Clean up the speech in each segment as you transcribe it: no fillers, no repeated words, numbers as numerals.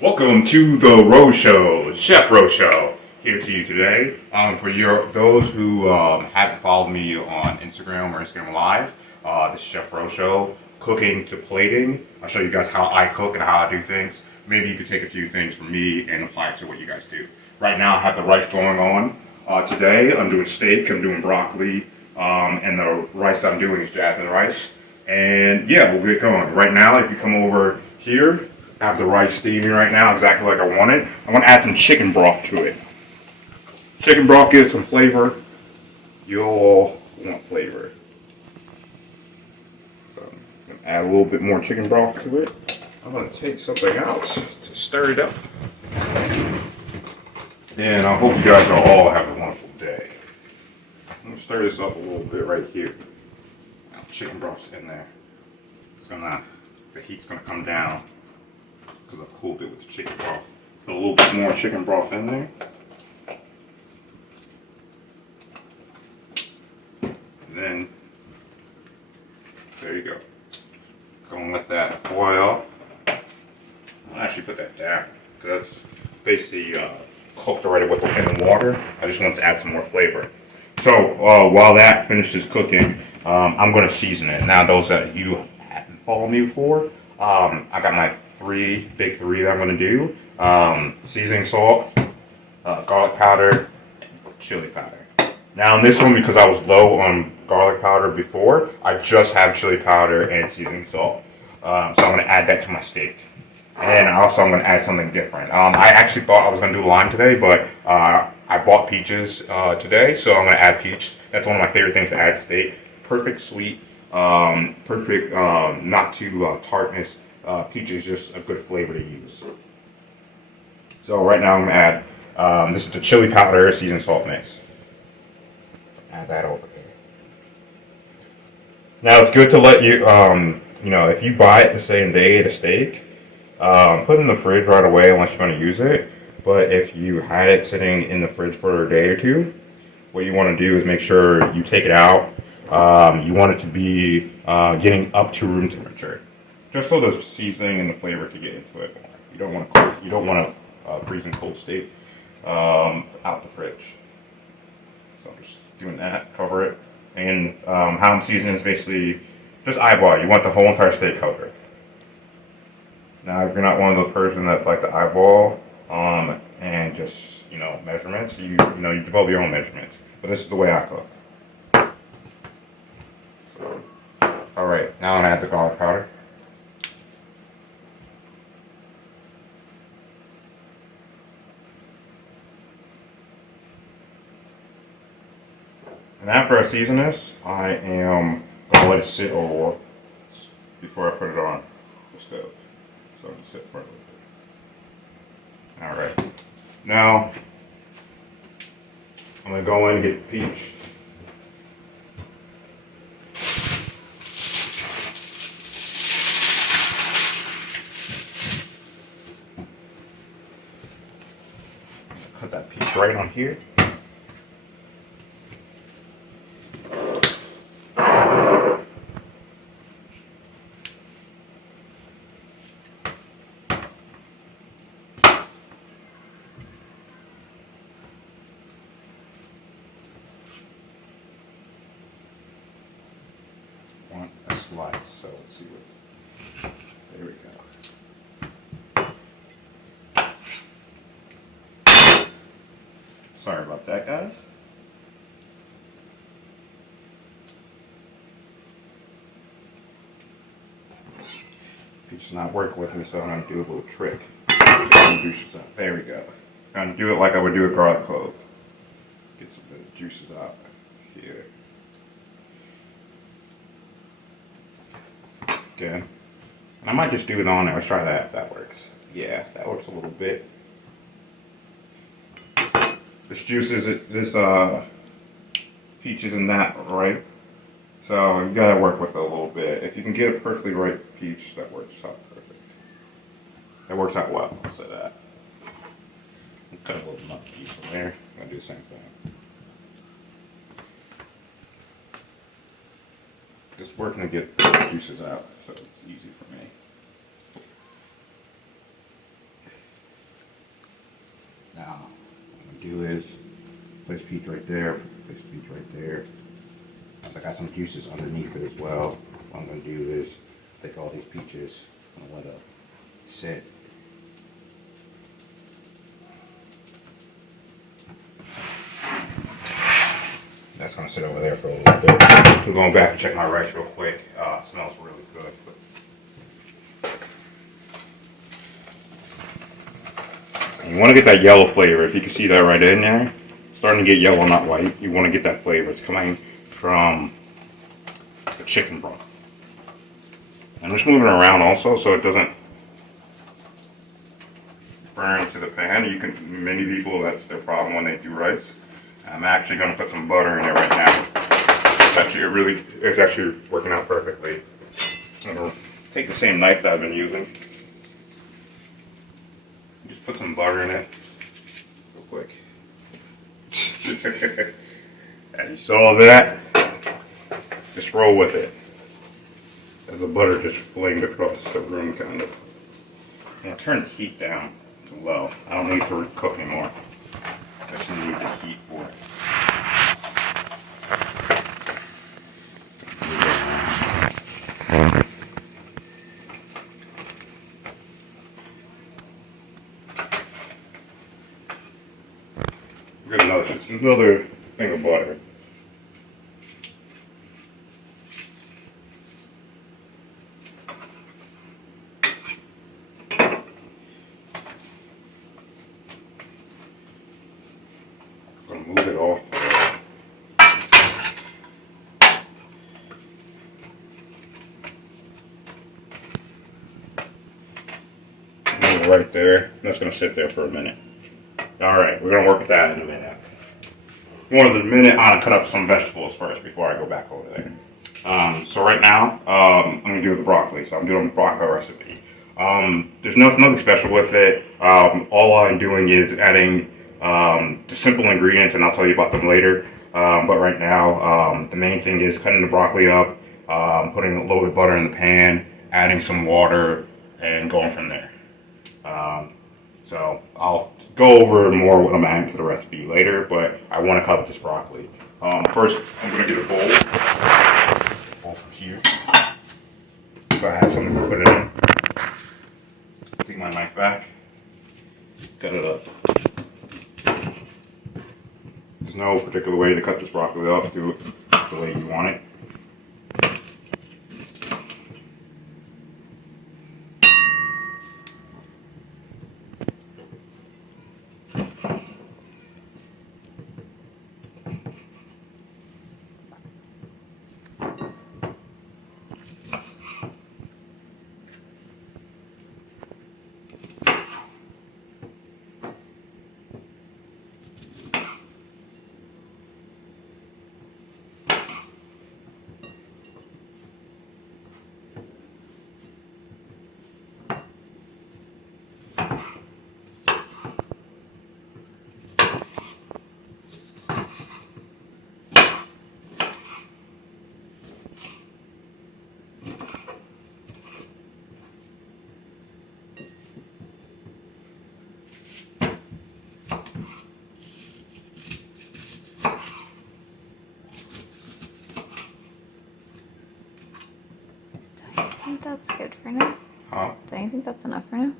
Welcome to the Roshow, Chef Roshow, here to you today. For those who haven't followed me on Instagram or Instagram Live, this is Chef Roshow, cooking to plating. I'll show you guys how I cook and how I do things. Maybe you could take a few things from me and apply it to what you guys do. Right now I have the rice going on. Today I'm doing steak, I'm doing broccoli, and the rice I'm doing is jasmine rice. And yeah, we'll get going. Right now, if you come over here, I have the rice steaming right now, exactly like I want it. I'm gonna add some chicken broth to it. Chicken broth gives some flavor. You'll want flavor. So I'm gonna add a little bit more chicken broth to it. I'm gonna take something else to stir it up. And I hope you guys all have a wonderful day. I'm gonna stir this up a little bit right here. Now, chicken broth's in there. The heat's gonna come down because I've cooled it with chicken broth. Put a little bit more chicken broth in there. And then, there you go. Gonna let that boil. I'll actually put that down because that's basically cooked already with the water. I just want to add some more flavor. So while that finishes cooking, I'm going to season it. Now, those that you haven't followed me before, I got my big three that I'm going to do. Seasoning salt, garlic powder, and chili powder. Now in this one, because I was low on garlic powder before, I just have chili powder and seasoning salt. So I'm going to add that to my steak. And also I'm going to add something different. I actually thought I was going to do lime today, but I bought peaches today, so I'm going to add peach. That's one of my favorite things to add to steak. Perfect sweet, perfect not too tartness. Peach is just a good flavor to use. So right now I'm going to add, this is the chili powder seasoned salt mix. Add that over there. Now it's good to let you, if you buy it the same day the steak, put it in the fridge right away unless you're going to use it. But if you had it sitting in the fridge for a day or two, what you want to do is make sure you take it out. You want it to be getting up to room temperature, just so the seasoning and the flavor can get into it. You don't want a freezing cold steak out the fridge. So I'm just doing that. Cover it, and how I'm seasoning is basically just eyeball. You want the whole entire steak covered. Now, if you're not one of those persons that like the eyeball and just measurements, you develop your own measurements. But this is the way I cook. So, all right, now I'm gonna add the garlic powder. And after I season this, I am gonna let it sit over before I put it on the stove. So I'm gonna sit for a little bit. All right. Now I'm gonna go in and get the peach. Cut that peach right on here. Want a slice, so let's see what. There we go. Sorry about that, guys. Peach is not working with me, so I'm gonna do a little trick. There we go. I'm gonna do it like I would do a garlic clove. Get some of the juices out here. Good. And I might just do it on there. Let's try that if that works. Yeah, that works a little bit. This juice this peach isn't that right. So you gotta work with it a little bit. If you can get a perfectly right peach, that works out perfect. That works out well, I'll say that. Cut a little nut piece from there. I'm gonna do the same thing. Just working to get the juices out, so it's easy for me. do is place peach right there, place peach right there. I got some juices underneath it as well. What I'm going to do is take all these peaches and let it sit. That's going to sit over there for a little bit. I'm going back and check my rice real quick. It smells really good. And you want to get that yellow flavor. If you can see that right in there, starting to get yellow, not white. You want to get that flavor. It's coming from the chicken broth. I'm just moving it around also so it doesn't burn into the pan. Many people, that's their problem when they do rice. I'm actually going to put some butter in there right now. It's actually working out perfectly. I'm going to take the same knife that I've been using. Just put some butter in it real quick. As you saw that, just roll with it. As the butter just flamed across the room, kind of. I'm going to turn the heat down to low. I don't need to cook anymore. I just need the heat for it. We've got another thing of butter. I'm gonna move it off. Move it right there. That's gonna sit there for a minute. Alright, we're gonna work with that in a minute. More than a minute, I'm gonna cut up some vegetables first before I go back over there. So right now, I'm gonna do the broccoli. So I'm doing the broccoli recipe. There's nothing special with it. All I'm doing is adding the simple ingredients, and I'll tell you about them later. But right now, the main thing is cutting the broccoli up, putting a little bit of butter in the pan, adding some water, and going from there. So I'll go over more when I'm adding to the recipe later, but I want to cut up this broccoli. First, I'm going to get a bowl from here. So I have something to put it in. Take my knife back, cut it up. There's no particular way to cut this broccoli up. Do it the way you want it. I think that's good for now. Huh? Don't you think that's enough for now?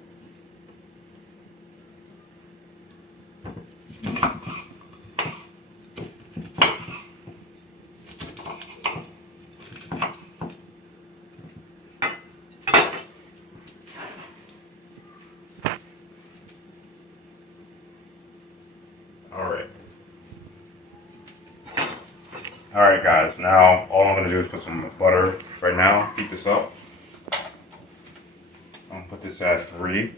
Alright guys, now all I'm going to do is put some butter right now, heat this up. I'm going to put this at 3,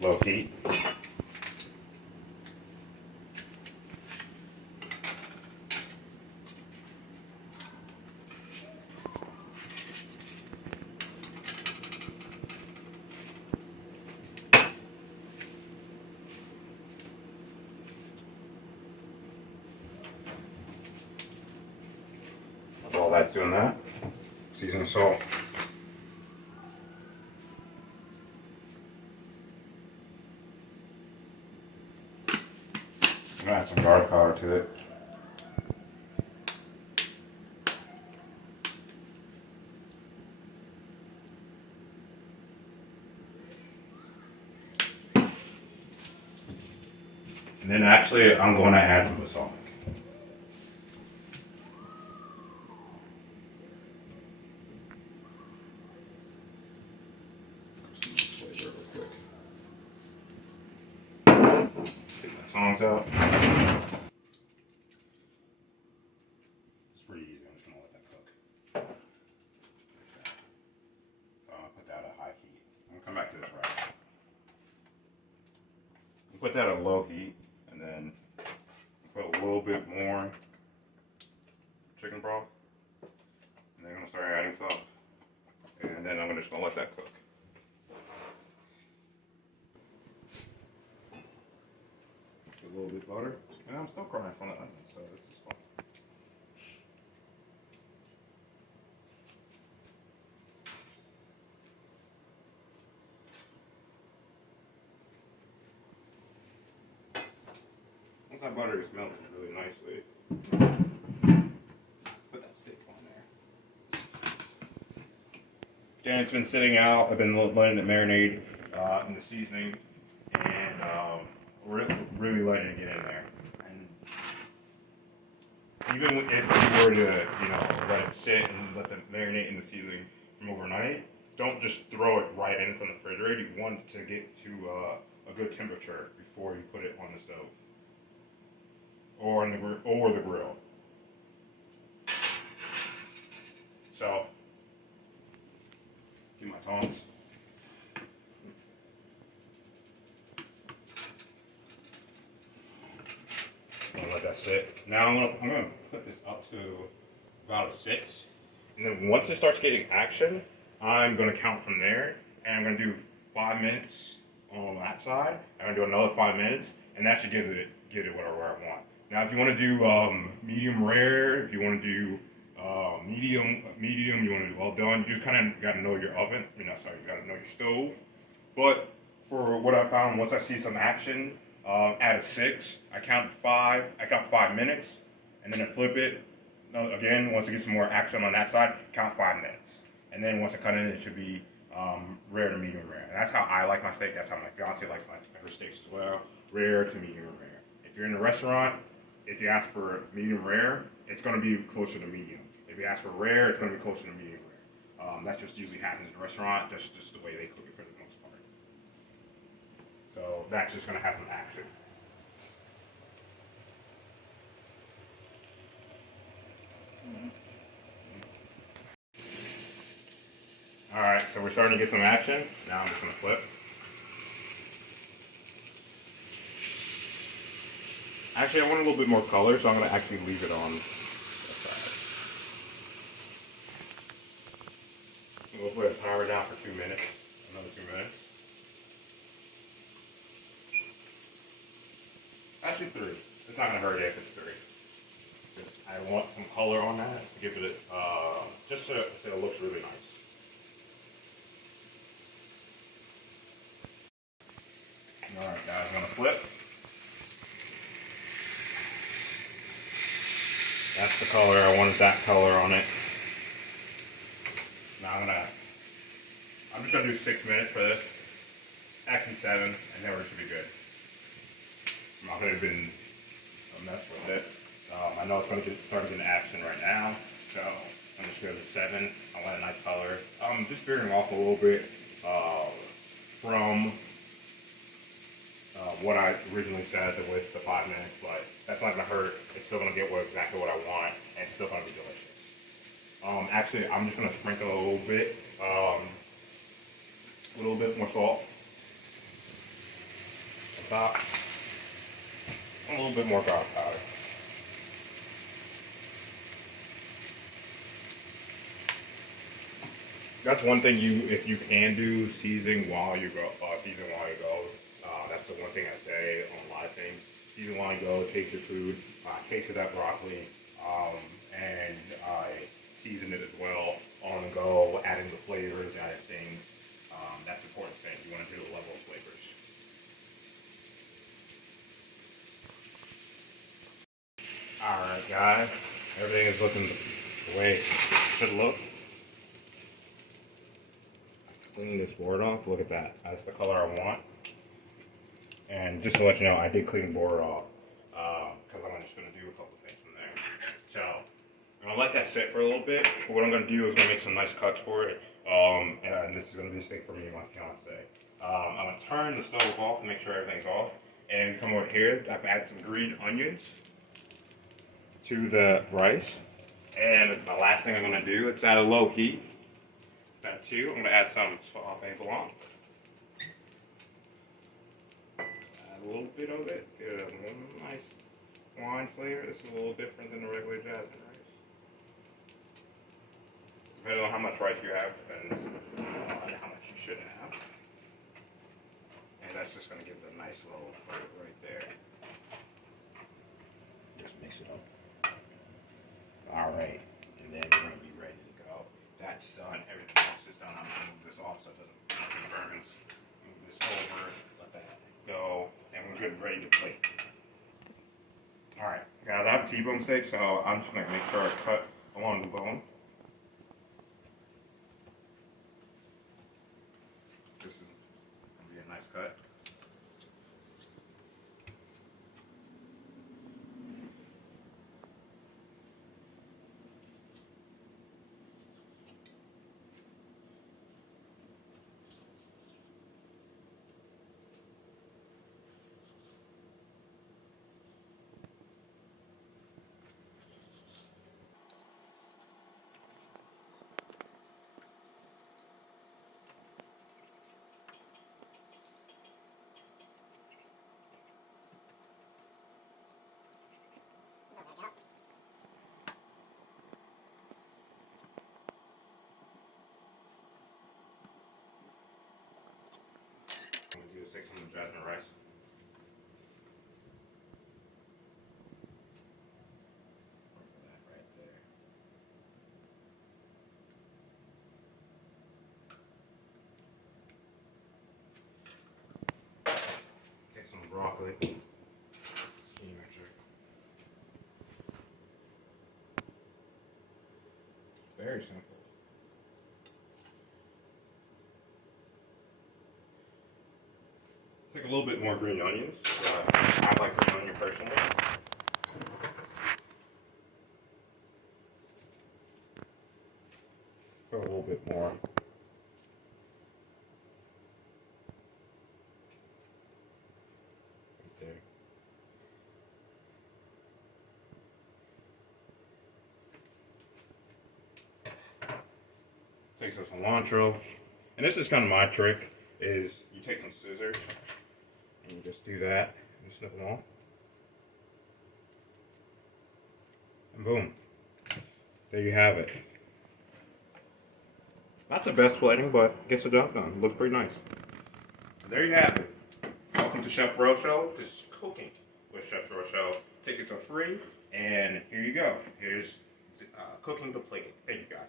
low heat. While that's doing that, season of salt. I'm gonna add some garlic powder to it. And then actually, I'm going to add some balsamic. Take my tongs out. It's pretty easy. I'm just gonna let that cook. So I'm gonna put that at high heat. I'm gonna come back to this right now. Put that at low heat, and then put a little bit more chicken broth. And then I'm gonna start adding stuff, and then I'm just gonna let that cook. A little bit of butter, and I'm still crying from the onions, so this is fun. Once that butter is melted really nicely, put that steak on there. Then it's been sitting out. I've been letting it marinate in the seasoning, and really letting it get in there. And even if you were to, let it sit and let it marinate in the seasoning from overnight, don't just throw it right in from the refrigerator. You want it to get to a good temperature before you put it on the stove or on the grill. So, get my tongs. I'm gonna let that sit. Now I'm gonna put this up to about a 6, and then once it starts getting action, I'm gonna count from there, and I'm gonna do 5 minutes on that side. I'm gonna do another 5 minutes, and that should get it whatever I want. Now, if you want to do medium rare, if you want to do medium, you want to do well done, you just kind of got to know your oven. You got to know your stove. But for what I found, once I see some action, at a 6, I count 5. I count 5 minutes, and then I flip it. Again, once I get some more action on that side, count 5 minutes, and then once I cut it in, it should be rare to medium rare. And that's how I like my steak. That's how my fiance likes her steaks as well, rare to medium rare. If you're in a restaurant, if you ask for medium rare, it's going to be closer to medium. If you ask for rare, it's going to be closer to medium rare. That just usually happens in a restaurant. That's just the way they cook it for the most part. So that's just going to have some action. All right, so we're starting to get some action. Now I'm just going to flip. Actually, I want a little bit more color, so I'm going to actually leave it on the side. We'll put a timer down for 2 minutes. Another 2 minutes. Actually 3. It's not going to hurt if it's 3. Just, I want some color on that to give it, just so it looks really nice. Alright guys, I'm going to flip. That's the color. I wanted that color on it. Now I'm just gonna do 6 minutes for this. Actually 7, and then we should be good. I'm not gonna even mess with it. I know it's gonna start getting action right now, so I'm just gonna do 7. I want a nice color. Just veering off a little bit from what I originally said with the 5 minutes, but that's not gonna hurt. It's still gonna get exactly what I want, and it's still gonna be delicious. Actually, I'm just gonna sprinkle a little bit more salt on top, and a little bit more garlic powder. That's one thing if you can do, season while you go. That's the one thing I say on a lot of things. Season while you go, taste your food, taste that broccoli, and I season it as well on the go, adding the flavors, adding things. That's the important thing. You want to do the level of flavors. guys. Everything is looking the way it should look. Clean this board off. Look at that. That's the color I want. And just to let you know, I did clean the board off because I'm just going to do a couple things from there. So I'm going to let that sit for a little bit. But what I'm going to do is going to make some nice cuts for it. And this is going to be a steak for me and my fiance. I'm going to turn the stove off to make sure everything's off. And come over here, I've added some green onions to the rice. And the last thing I'm going to do, it's at a low heat. It's at 2. I'm going to add some sauté blanc. Add a little bit of it. Get a nice wine flavor. This is a little different than the regular jasmine rice. Depending on how much rice you have, depends on how much you should have. And that's just going to give it a nice little flavor right there. Just mix it up. Alright, and then we're going to be ready to go. That's done. Everything else is done. I'm going to move this off so it doesn't burn. Move this over, let that go, and we're good, ready to plate. Alright, guys, I have a T-bone steak, so I'm just going to make sure I cut along the bone. This is going to be a nice cut. I'm going to do 600 jasmine rice. That right there. Take some broccoli. Very simple. Take a little bit more green onions. I like green onion personally. Put a little bit more. Right there. Take some cilantro. And this is kind of my trick, is you take some scissors and you just do that and snip them off. And boom. There you have it. Not the best plating, but gets the job done. Looks pretty nice. So there you have it. Welcome to Chef Roshow. This is Cooking with Chef Roshow. Tickets are free, and here you go. Here's cooking to plating. Thank you guys.